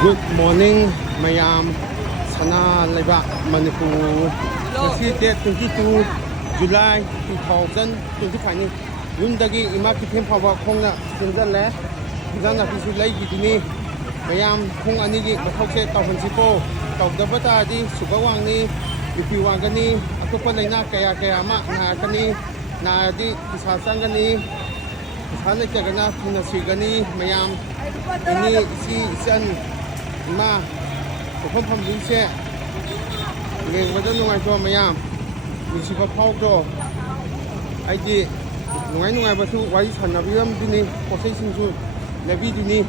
Good morning, mayam. Sana Leba, Manipur. Ngasi date 22 July 2025. Yundagi ima KEITHEL fouba Khongna sinjale. Jana bisu lai giduni. Mayam khong anigi bathokse tawhansipo. Tawdabata di subawangni bipi wangani atopa laina kaya kaya ma nakani na di kisa sangani sana kagana pinasigani mayam ini si isan ima pam lise leng bada nungai to mayam misi pa phau to aidi nungai ba su wai sanabiram dini posai singsu lebi dini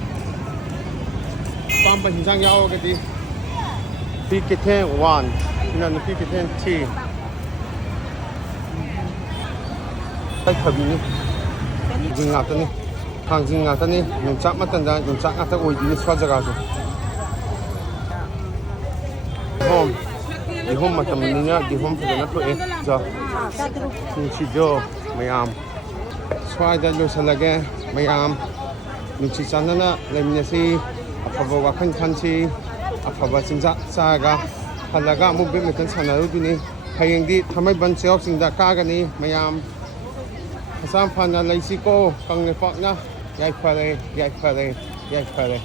pamba hinjang yaw gadi KEITHEL 1 ina nupi KEITHEL 2 ai khabini jinga tani hang jinga tani yungchak matanda yungchak ata oidini swa jaga jo Gihom matamninya gihom phadana to e ja sinchi jo mayam swaida lo salage mayam nungchi chanana lemnesi afaba wakhan khansi afaba chinja saga halaga mu badminton sanaruduni hayengdi thamai ban seok singda kagani mayam asam phana laisiko kangne pakna yai phare